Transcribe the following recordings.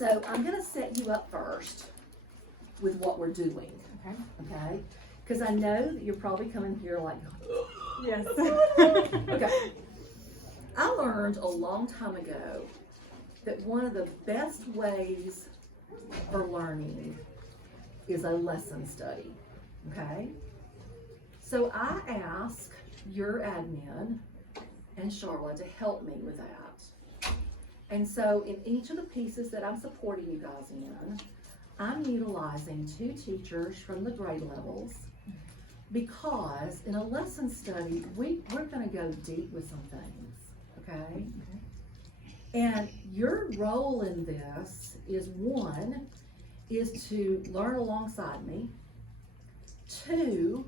So I'm gonna set you up first with what we're doing, Okay. okay? Because I know that you're probably coming here like, Yes. okay. I learned a long time ago that one of the best ways for learning is a lesson study, okay? So I ask your admin and Charlotte to help me with that. And so in each of the pieces that I'm supporting you guys in, I'm utilizing 2 teachers from the grade levels, because in a lesson study, we're gonna go deep with some things, okay? And your role in this is, 1, is to learn alongside me. 2,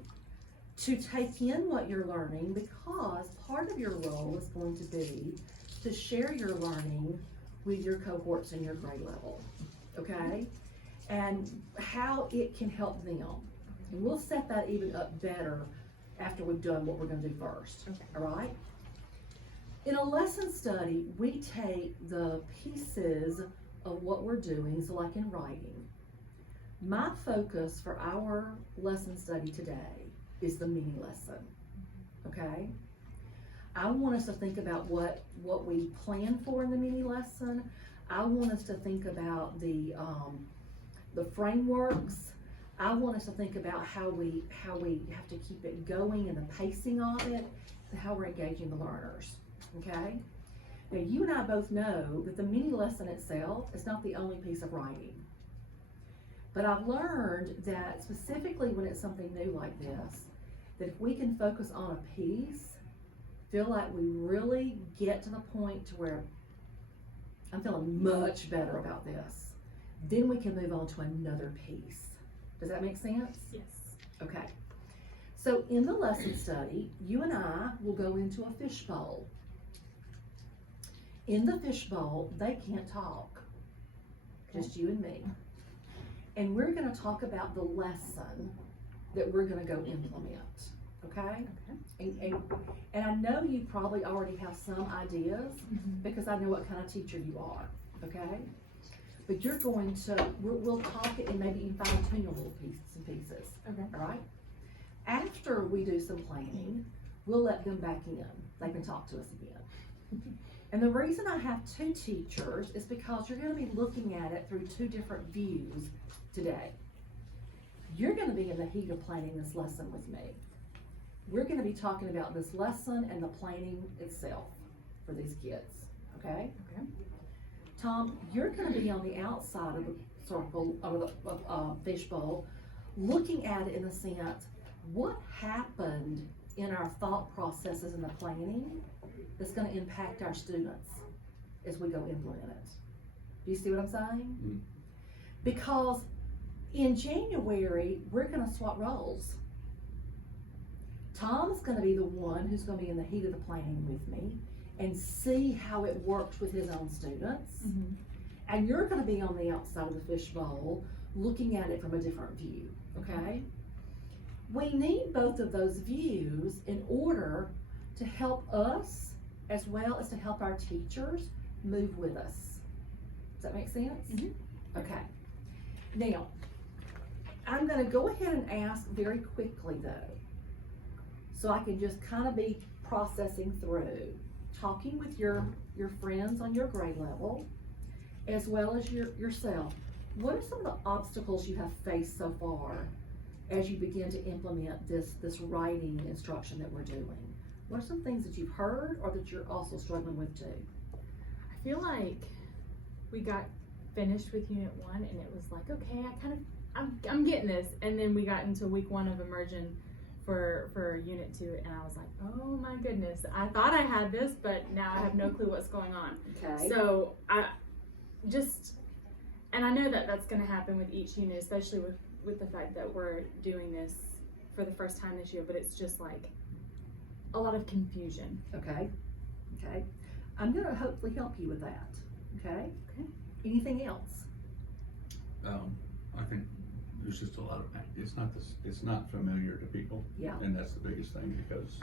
to take in what you're learning, because part of your role is going to be to share your learning with your cohorts in your grade level, okay? And how it can help them. And we'll set that even up better after we've done what we're gonna do first, Okay. all right? In a lesson study, we take the pieces of what we're doing, so like in writing. My focus for our lesson study today is the mini lesson, okay? I want us to think about what we plan for in the mini lesson. I want us to think about the frameworks. I want us to think about how we have to keep it going and the pacing of it, and how we're engaging the learners, okay? Now, you and I both know that the mini lesson itself is not the only piece of writing. But I've learned that specifically when it's something new like this, that if we can focus on a piece, feel like we really get to the point to where I'm feeling much better about this, then we can move on to another piece. Does that make sense? Yes. Okay. So in the lesson study, you and I will go into a fishbowl. In the fishbowl, they can't talk, just you and me. And we're gonna talk about the lesson that we're gonna go implement, okay? Okay. And I know you probably already have some ideas, because I know what kind of teacher you are, okay? But you're going to, we'll talk it and maybe even fine tune your little pieces, Okay. all right? After we do some planning, we'll let them back in. They can talk to us again. And the reason I have 2 teachers is because you're gonna be looking at it through 2 different views today. You're gonna be in the heat of planning this lesson with me. We're gonna be talking about this lesson and the planning itself for these kids, okay? Okay. Tom, you're gonna be on the outside of the circle, or the fishbowl, looking at it in the sense, what happened in our thought processes and the planning that's gonna impact our students as we go implement it. Do you see what I'm saying? Mm-hmm. Because in January, we're gonna swap roles. Tom's gonna be the one who's gonna be in the heat of the planning with me and see how it works with his own students. And you're gonna be on the outside of the fishbowl looking at it from a different view, okay? We need both of those views in order to help us as well as to help our teachers move with us. Does that make sense? Okay. Now, I'm gonna go ahead and ask very quickly though, so I can just kind of be processing through, talking with your friends on your grade level, as well as yourself. What are some of the obstacles you have faced so far as you begin to implement this writing instruction that we're doing? What are some things that you've heard or that you're also struggling with too? I feel like we got finished with unit 1 and it was like, okay, I'm getting this. And then we got into week 1 of immersion for unit 2 and I was like, oh my goodness, I thought I had this, but now I have no clue what's going on. Okay. So and I know that that's gonna happen with each unit, especially with the fact that we're doing this for the first time this year, but it's just like a lot of confusion. Okay. Okay. I'm gonna hopefully help you with that. Okay. Okay. Anything else? I think there's just a lot of, it's not familiar to people. Yeah. And that's the biggest thing, because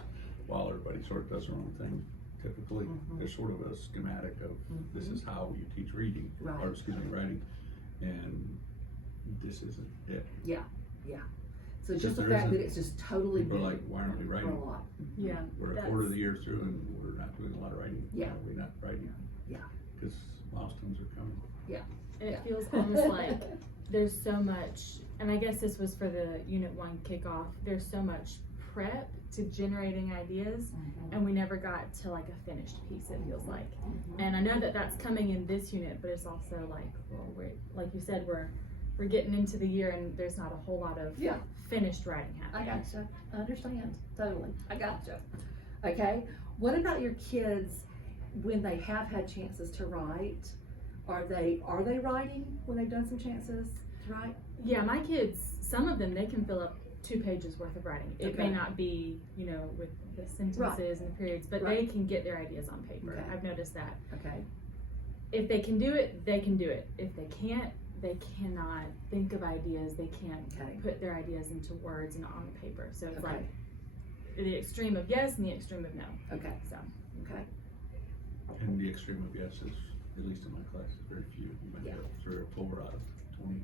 while everybody sort of does their own thing, typically. Mhm. There's sort of a schematic of this is how you teach reading, Right. or excuse me, writing, and this isn't it. So Since just the there fact that isn't, it's just totally People new are like, why aren't we for a writing? lot. Yeah. We're a quarter of the year through and we're not doing a lot of writing. Yeah. Why are we not writing? Yeah. Because milestones are coming. And it Yeah. feels almost like there's so much, and I guess this was for the Unit 1 kickoff, there's so much prep to generating ideas, and we never got to like a finished piece, it feels like. And I know that that's coming in this unit, but it's also like, well, like you said, we're getting into the year and there's not a whole lot of Yeah. finished writing I happening. gotcha. I understand. Totally. I gotcha. Okay. What about your kids when they have had chances to write? Are they writing when they've done some chances to write? Yeah, my kids, some of them, they can fill up 2 pages worth of writing. It Okay. may not be, with the sentences and the periods, but Right. they can get their ideas on paper. Okay. I've noticed that. Okay. If they can do it, they can do it. If they can't, they cannot think of ideas. They can't Okay. put their ideas into words and on the paper. So it's Okay. like the extreme of yes and the extreme of no. Okay. So Okay. And the extreme of yes is, at least in my class, is very few. You might Yeah. have 3 or 4 out of 20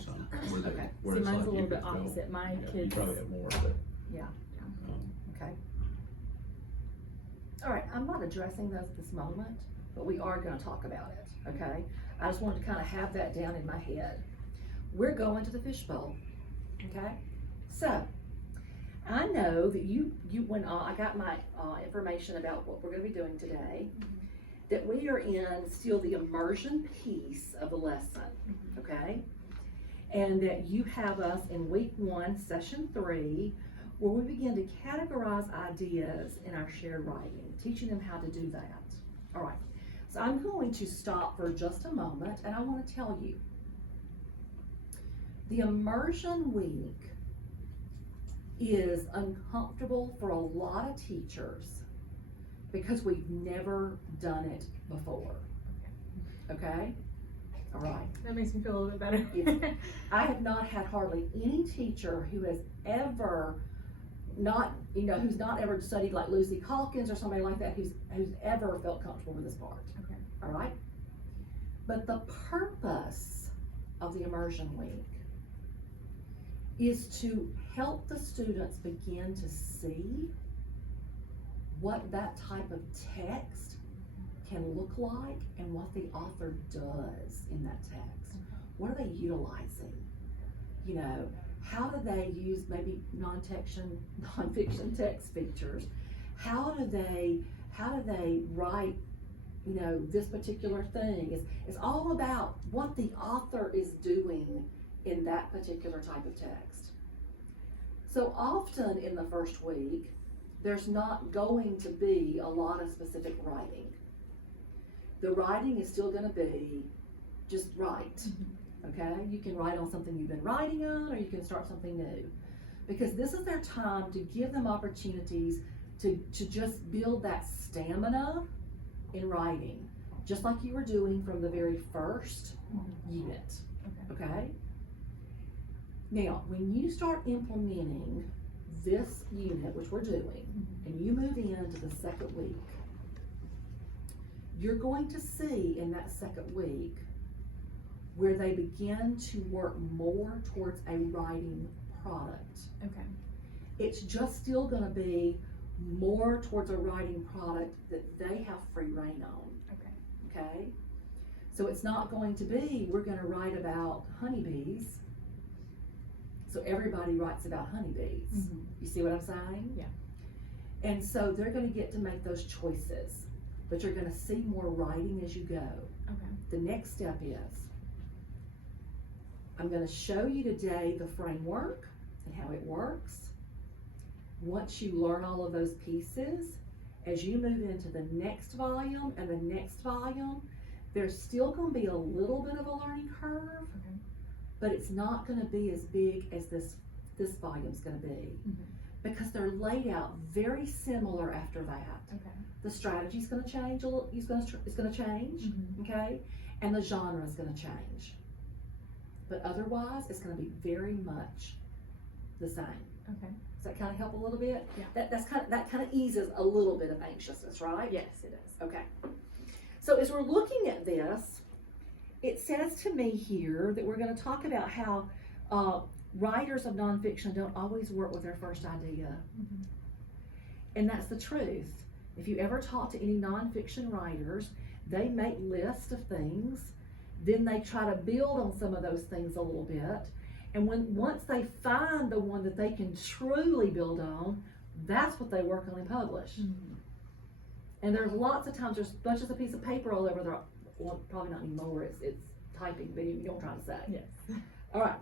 some. Where they, Okay. where see, it's mine's like a little you bit could go- opposite. My yeah, You kids, probably have more, but. Yeah. Um, Okay. All right, I'm not addressing those at this moment, but we are gonna talk about it, okay? I just wanted to kind of have that down in my head. We're going to the fishbowl, okay? So, I know that when I got my information about what we're gonna be doing today, that we are in still the immersion piece of the lesson, okay? And that you have us in week 1, session 3, where we begin to categorize ideas in our shared writing, teaching them how to do that. All right, so I'm going to stop for just a moment, and I want to tell you, the immersion week is uncomfortable for a lot of teachers because we've never done it before, okay? All right. that makes me feel a little bit better. Yes. I have not had hardly any teacher who has ever who's not ever studied like Lucy Calkins or somebody like that who's ever felt comfortable with this part. Okay. All right? But the purpose of the immersion week is to help the students begin to see what that type of text can look like and what the author does in that text. What are they utilizing? How do they use maybe nonfiction text features? How do they write, this particular thing? It's all about what the author is doing in that particular type of text. So often in the first week, there's not going to be a lot of specific writing. The writing is still gonna be just write. Okay, you can write on something you've been writing on, or you can start something new. Because this is their time to give them opportunities to just build that stamina in writing, just like you were doing from the very first unit, okay? Now, when you start implementing this unit, which we're doing, and you move into the second week, you're going to see in that second week where they begin to work more towards a writing product. Okay. It's just still gonna be more towards a writing product that they have free reign on, okay? So it's not going to be, we're gonna write about honeybees, so everybody writes about honeybees. You see what I'm saying? Yeah. And so they're gonna get to make those choices, but you're gonna see more writing as you go. Okay. The next step is, I'm gonna show you today the framework and how it works. Once you learn all of those pieces, as you move into the next volume and the next volume, there's still gonna be a little bit of a learning curve, Okay. but it's not gonna be as big as this volume's gonna be. Because they're laid out very similar after that. Okay. The strategy's gonna change a little, it's gonna change, okay? And the genre is gonna change. But otherwise, it's gonna be very much the same. Okay. Does that kind of help a little bit? Yeah. That kind of eases a little bit of anxiousness, right? Yes, it does. Okay. So as we're looking at this, it says to me here that we're going to talk about how writers of nonfiction don't always work with their first idea. Mm-hmm. And that's the truth. If you ever talk to any nonfiction writers, they make lists of things, then they try to build on some of those things a little bit. And once they find the one that they can truly build on, that's what they work on and publish. Mm-hmm. And there's lots of times there's bunches of piece of paper all over there. Well, probably not anymore. It's typing, but you don't try to say. Yes. All right.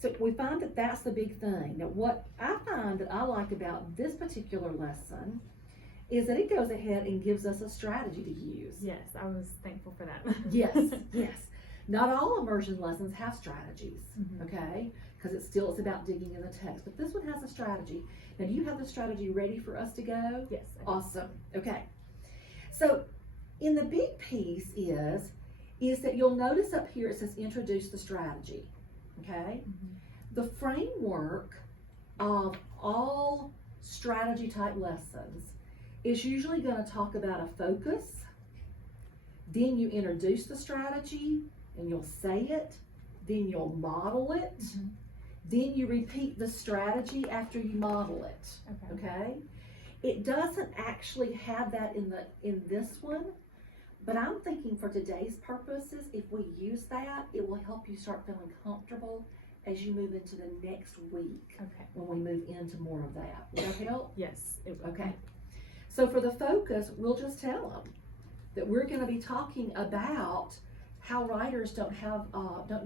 So we find that that's the big thing. Now, what I find that I like about this particular lesson is that it goes ahead and gives us a strategy to use. Yes, I was thankful for that. Yes, yes. Not all immersion lessons have strategies, Mhm. okay? Because it's about digging in the text. But this one has a strategy. Now, do you have the strategy ready for us to go? Yes. I do. Awesome. Okay. So, in the big piece is that you'll notice up here it says introduce the strategy. Okay? Mhm. The framework of all strategy type lessons is usually going to talk about a focus. Then you introduce the strategy and you'll say it. Then you'll model it. Mhm. Then you repeat the strategy after you model it. Okay. Okay? It doesn't actually have that in this one, but I'm thinking for today's purposes, if we use that, it will help you start feeling comfortable as you move into the next week Okay. when we move into more of that. Will that help? Yes, it will. Okay. So for the focus, we'll just tell them that we're going to be talking about how writers don't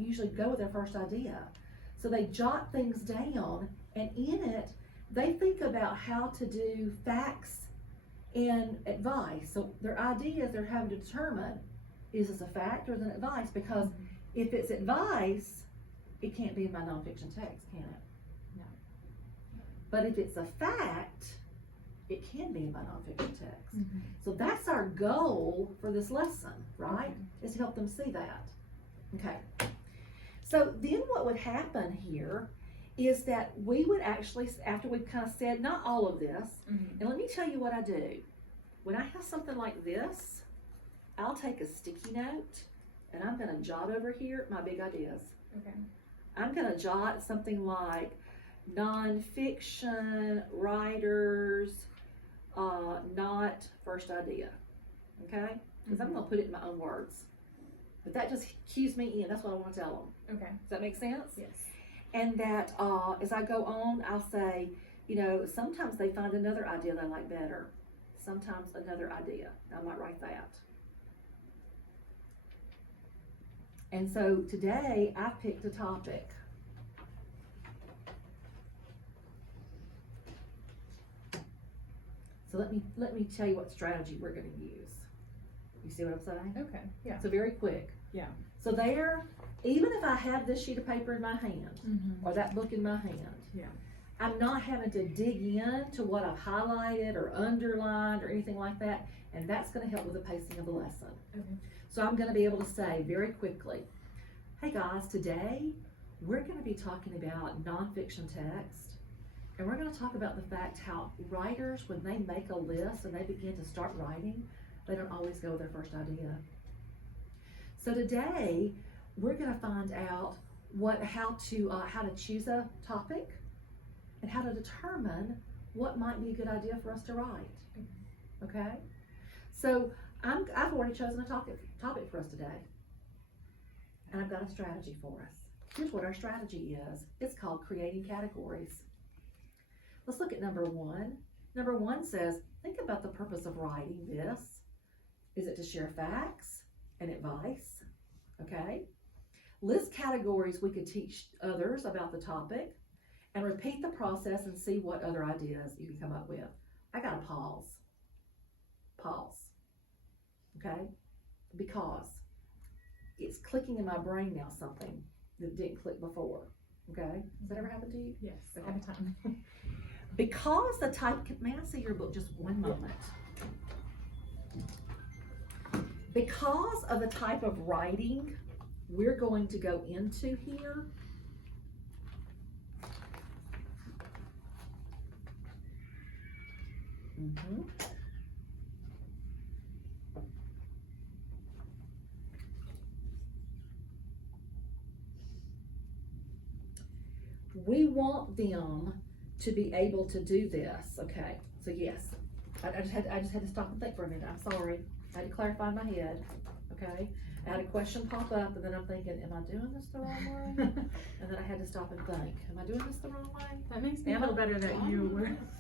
usually go with their first idea. So they jot things down, and in it, they think about how to do facts and advice. So their ideas, they're having to determine, is this a fact or is it advice? Because Mhm. if it's advice, it can't be in my nonfiction text, can it? No. But if it's a fact, it can be in my nonfiction text. Mhm. So that's our goal for this lesson, right? Okay. Is to help them see that. Okay. So then what would happen here is that we would actually, after we've kind of said not all of this, Mhm. and let me tell you what I do. When I have something like this, I'll take a sticky note and I'm going to jot over here my big ideas. Okay. I'm going to jot something like nonfiction writers, not first idea. Okay? Because I'm Mhm. going to put it in my own words. But that just cues me in. That's what I want to tell them. Okay. Does that make sense? Yes. And that as I go on, I'll say, sometimes they find another idea they like better. Sometimes another idea. I might write that. And so today I picked a topic. So let me tell you what strategy we're going to use. You see what I'm saying? Okay. Yeah. So very quick. Yeah. So there, even if I have this sheet of paper in my hand, Mm-hmm. or that book in my hand, Yeah. I'm not having to dig in to what I've highlighted or underlined or anything like that, and that's going to help with the pacing of the lesson. Okay. So I'm going to be able to say very quickly, hey guys, today we're going to be talking about nonfiction text, and we're going to talk about the fact how writers, when they make a list and they begin to start writing, they don't always go with their first idea. So today we're going to find out how to choose a topic and how to determine what might be a good idea for us to write. Okay? So I've already chosen a topic for us today, and I've got a strategy for us. Here's what our strategy is. It's called creating categories. Let's look at number one. Number one says, think about the purpose of writing this. Is it to share facts and advice? Okay. List categories we could teach others about the topic, and repeat the process and see what other ideas you can come up with. I gotta pause. Pause. Okay? Because it's clicking in my brain now something that didn't click before. Okay? Has that ever happened to you? Yes. Okay. All the time. Because the type, may I see your book just one moment? Because of the type of writing we're going to go into here, Mhm. We want them to be able to do this, okay, so yes, I just had to stop and think for a minute, I'm sorry, I had to clarify in my head, okay? I had a question pop up, and then I'm thinking, am I doing this the wrong way? And then I had to stop and think, am I doing this the wrong way? That makes me Am feel I? better that you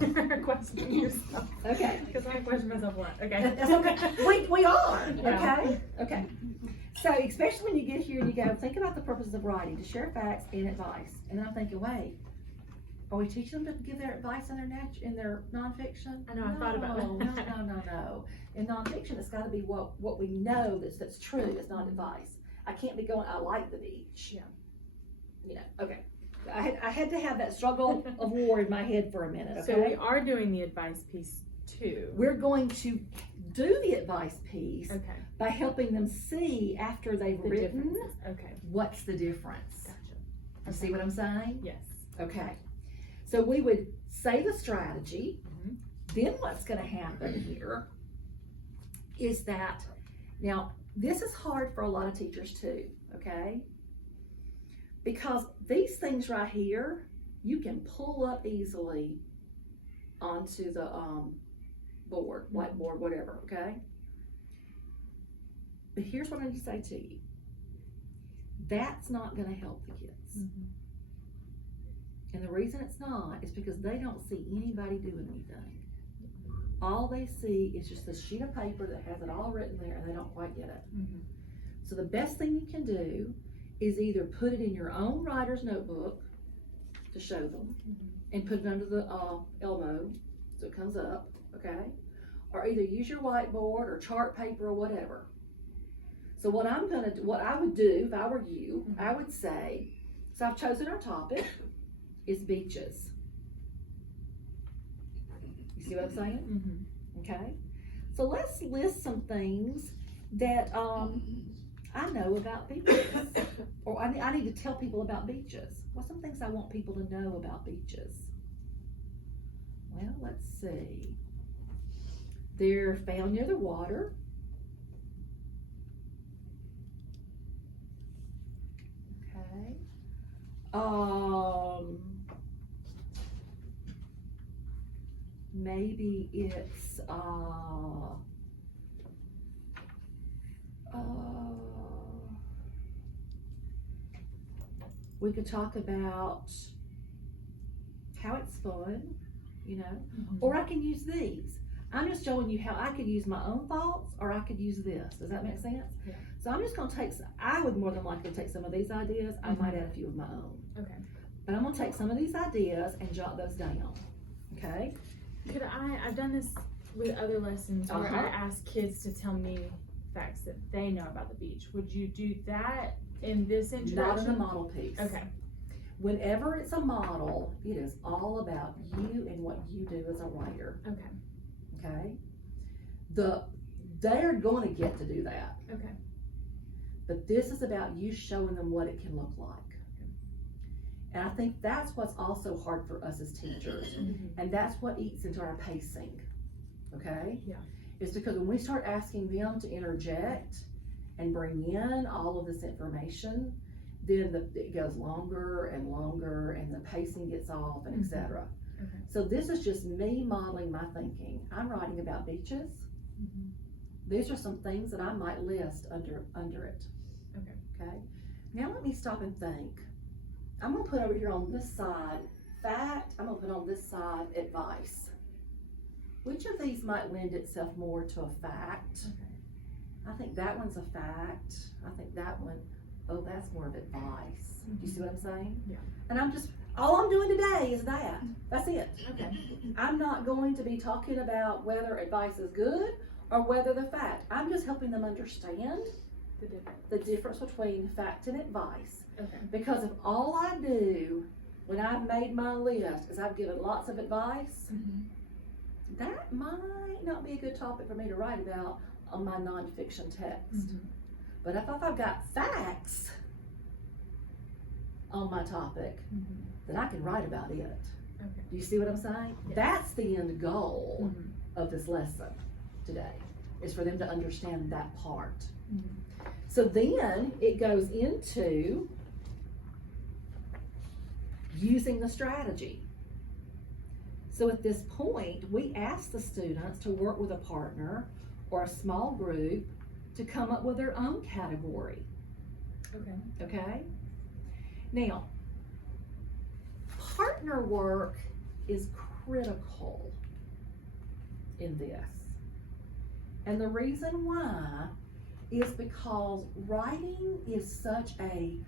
were questioning yourself. Okay. Because I question myself a lot. Okay. That's okay, we are, Yeah. okay, okay. So especially when you get here and you go, think about the purposes of writing, to share facts and advice, and then I'm thinking, wait, are we teaching them to give their advice in their nonfiction? I know, I thought about that. No. In nonfiction, it's gotta be what we know that's true, it's not advice. I can't be going, I like the beach. Yeah. You know, okay. I had to have that struggle of war in my head for a minute, okay? So we are doing the advice piece too. We're going to do the advice piece Okay. by helping them see after they've The written, differences. Okay. what's the difference. Gotcha. You see what I'm saying? Yes. Okay. So we would say the strategy, Mhm. then what's gonna happen here is that, now, this is hard for a lot of teachers too, okay? Because these things right here, you can pull up easily onto the board, whiteboard, whatever, okay? But here's what I need to say to you. That's not gonna help the kids. Mhm. And the reason it's not is because they don't see anybody doing anything. All they see is just this sheet of paper that has it all written there, and they don't quite get it. Mhm. So the best thing you can do is either put it in your own writer's notebook to show them, Mhm. and put it under the elbow so it comes up, okay? Or either use your whiteboard or chart paper or whatever. So what I would do if I were you, I would say, so I've chosen our topic is beaches. You see what I'm saying? Mhm. Okay? So let's list some things that I know about beaches. Or I need to tell people about beaches. What's some things I want people to know about beaches? Well, let's see. They're found near the water. Okay. Maybe it's we could talk about how it's fun, you know, Mhm. or I can use these. I'm just showing you how I could use my own thoughts, or I could use this. Does that make sense? Yeah. So I'm just gonna I would more than likely take some of these ideas. I might add a few of my own. Okay. But I'm gonna take some of these ideas and jot those down, okay? I've done this with other lessons where I Uh-huh. ask kids to tell me facts that they know about the beach. Would you do that in this Not introduction? in the model piece. Okay. Whenever it's a model, it is all about you and what you do as a writer, Okay. okay? They're going to get to do that, Okay. but this is about you showing them what it can look like. And I think that's what's also hard for us as teachers, Mhm. and that's what eats into our pacing, okay? Yeah. It's because when we start asking them to interject and bring in all of this information, then it goes longer and longer, and the pacing gets off, and Mhm. etc. Okay. So this is just me modeling my thinking. I'm writing about beaches. Mhm. These are some things that I might list under it. Okay. Okay. Now let me stop and think. I'm gonna put over here on this side fact. I'm gonna put on this side advice. Which of these might lend itself more to a fact? Okay. I think that one's a fact. I think that one, oh, that's more of advice. Do you see what I'm saying? Yeah. And all I'm doing today is that. That's it. Okay. I'm not going to be talking about whether advice is good or whether the fact. I'm just helping them understand The difference. the difference between fact and advice. Okay. Because if all I do when I've made my list is I've given lots of advice, Mhm. that might not be a good topic for me to write about on my nonfiction text. Mhm. But if I've got facts on my topic, Mhm. then I can write about it. Okay. Do you see what I'm saying? Yes. That's the end goal. Mhm. of this lesson today, is for them to understand that part. Mhm. So then it goes into using the strategy. So at this point, we ask the students to work with a partner or a small group to come up with their own category, Okay. okay? Now, partner work is critical in this. And the reason why is because writing is such a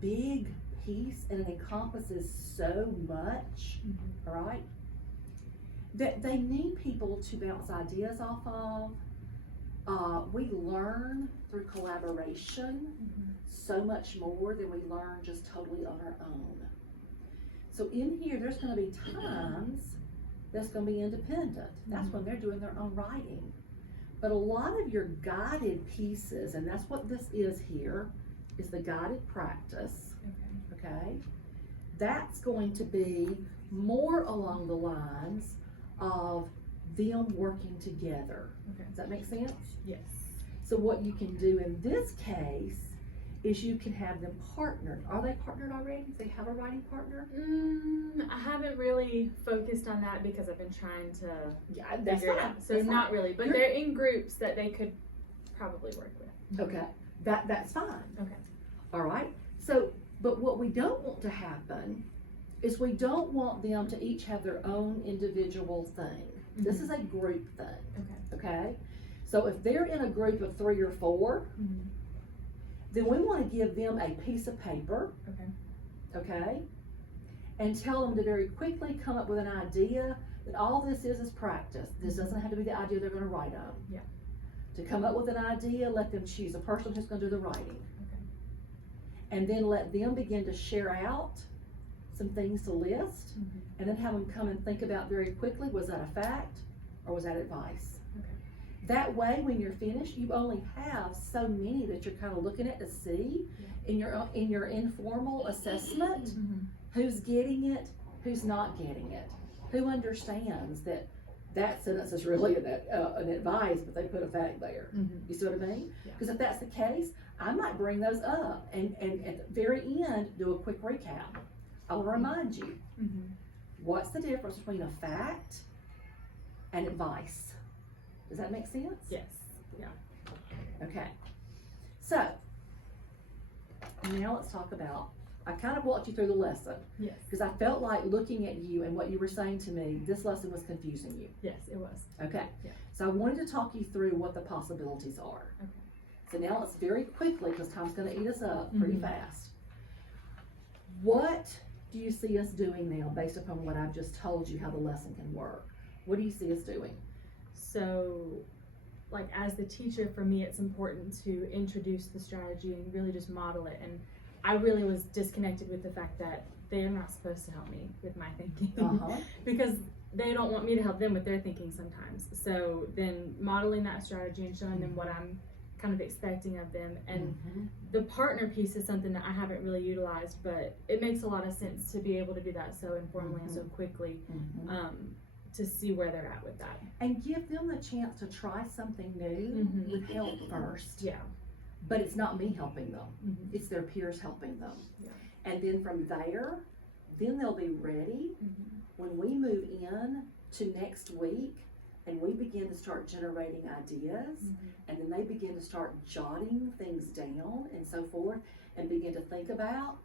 big piece, and it encompasses so much, Mhm. all right, that they need people to bounce ideas off of. We learn through collaboration Mhm. so much more than we learn just totally on our own. So in here, there's gonna be times that's gonna be independent. That's when they're doing their own writing. But a lot of your guided pieces, and that's what this is here, is the guided practice, Okay. okay? That's going to be more along the lines of them working together. Okay. Does that make sense? Yes. So what you can do in this case is you can have them partnered. Are they partnered already? Do they have a writing partner? I haven't really focused on that because I've been trying to Yeah, that's figure it fine. out. So That's not fine. really, but You're- they're in groups that they could probably work with. Okay, that's fine. Okay. All right. So, but what we don't want to happen is we don't want them to each have their own individual thing. This is a group thing. Okay. Okay. So if they're in a group of 3 or 4, Mhm. then we want to give them a piece of paper. Okay. Okay, and tell them to very quickly come up with an idea that all this is practice. This doesn't have to be the idea they're going to write on. Yeah. To come up with an idea, let them choose a person who's going to do the writing. Okay. And then let them begin to share out some things to list, Mhm. and then have them come and think about very quickly, was that a fact or was that advice? Okay. That way, when you're finished, you only have so many that you're kind of looking at to see in your informal assessment. Mhm. Who's getting it, who's not getting it, who understands that that sentence is really an advice, but they put a fact there. Mhm. You see what I mean? Yeah. Because if that's the case, I might bring those up and at the very end do a quick recap. I'll remind you, Mhm. what's the difference between a fact and advice? Does that make sense? Yes. Yeah. Okay. So now let's talk about, I kind of walked you through the lesson Yes. because I felt like looking at you and what you were saying to me, this lesson was confusing you. Yes, it was. Okay. Yeah. So I wanted to talk you through what the possibilities are. Okay. So now let's very quickly, because time's gonna eat us up pretty Mhm. fast. What do you see us doing now based upon what I've just told you how the lesson can work? What do you see us doing? So, like, as the teacher, for me, it's important to introduce the strategy and really just model it. And I really was disconnected with the fact that they're not supposed to help me with my thinking Uh-huh. because they don't want me to help them with their thinking sometimes. So then modeling that strategy and showing them what I'm kind of expecting of them. And Mhm. the partner piece is something that I haven't really utilized, but it makes a lot of sense to be able to do that so informally and so quickly, Mhm. to see where they're at with that. And give them the chance to try something new Mhm. with help first. Yeah. But it's not me helping them. Mhm. It's their peers helping them. Yeah. And then from there, then they'll be ready Mhm. when we move in to next week and we begin to start generating ideas, Mhm. and then they begin to start jotting things down and so forth, and begin to think about,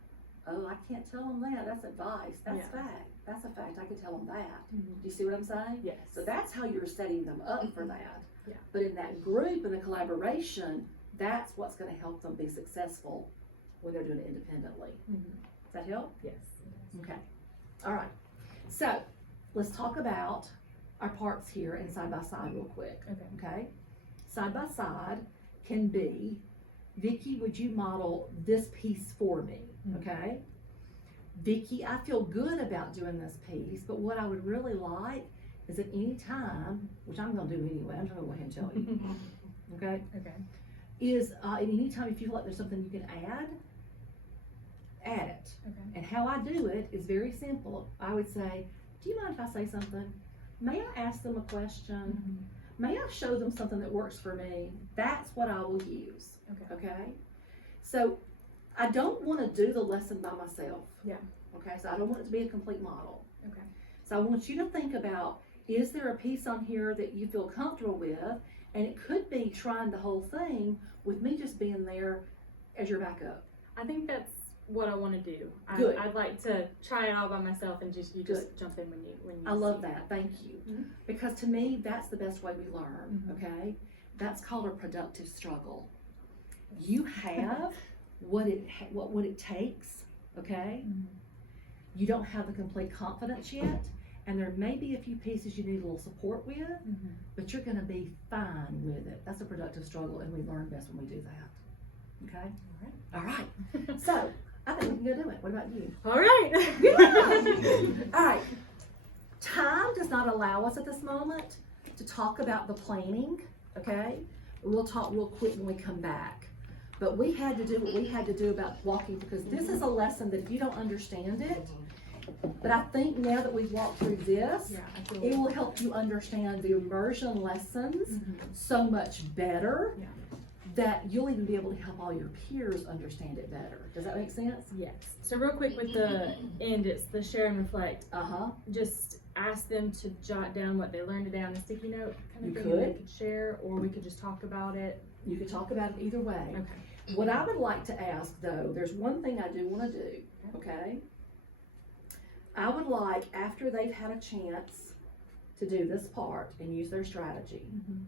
oh, I can't tell them that, that's advice, that's Yeah. fact, that's a fact, I can tell them that. Mhm. Do you see what I'm saying? Yes. So that's how you're setting them up for that. Yeah. But in that group and the collaboration, that's what's gonna help them be successful when they're doing it independently. Mhm. Does that help? Yes. Okay, all right. So let's talk about our parts here and side by side real quick, Okay. okay? Side by side can be, Vicki, would you model this piece for me, Mhm. okay? Vicki, I feel good about doing this piece, but what I would really like is at any time, which I'm gonna do anyway, I'm just gonna go ahead and tell you, okay? Okay. Is at any time if you feel like there's something you can add it. Okay. And how I do it is very simple. I would say, do you mind if I say something? May I ask them a question? May I show them something that works for me? That's what I will use. Okay. Okay? So I don't want to do the lesson by myself. Yeah. Okay, so I don't want it to be a complete model. Okay. So I want you to think about, is there a piece on here that you feel comfortable with? And it could be trying the whole thing with me just being there as your backup. I think that's what I want to do. Good. I'd like to try it all by myself and just jump in when you I love see that. Thank you. Mhm. Because to me, that's the best way we learn. Mhm. Okay, that's called a productive struggle. You have what it takes. Okay, Mhm. you don't have the complete confidence yet, and there may be a few pieces you need a little support with, Mhm. but you're going to be fine with it. That's a productive struggle, and we learn best when we do that. Okay. All right. So I think we can go do it. What about you? All right. All right. Time does not allow us at this moment to talk about the planning, okay? We'll talk real quick when we come back. But we had to do what we had to do about walking, because this is a lesson that if you don't understand it, but I think now that we've walked through this, Yeah, I feel it will help you understand the immersion lessons Mhm. so much better Yeah. that you'll even be able to help all your peers understand it better. Does that make sense? Yes. So real quick with the end, it's the share and reflect. Uh-huh. Just ask them to jot down what they learned today on a sticky note kind of You thing. And they could. could share, or we could just talk about it. You could talk about it either way. Okay. What I would like to ask though, there's one thing I do want to do, okay? I would like, after they've had a chance to do this part and use their strategy, Mhm.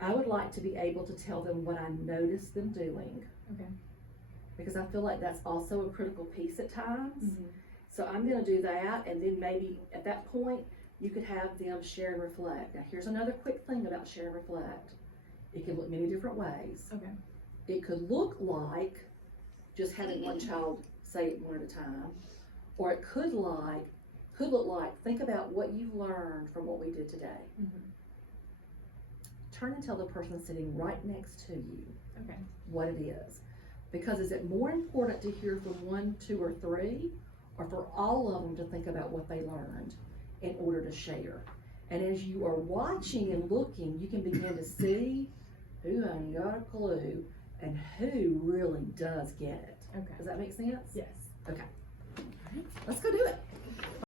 I would like to be able to tell them what I noticed them doing. Okay. Because I feel like that's also a critical piece at times. Mhm. So I'm gonna do that, and then maybe at that point, you could have them share and reflect. Now here's another quick thing about share and reflect. It can look many different ways. Okay. It could look like just having one child say it one at a time, or it could look like, think about what you've learned from what we did today. Mhm. Turn and tell the person sitting right next to you Okay. what it is. Because is it more important to hear from 1, 2, or 3, or for all of them to think about what they learned in order to share? And as you are watching and looking, you can begin to see who ain't got a clue and who really does get it. Okay. Does that make sense? Yes. Okay. Let's go do it.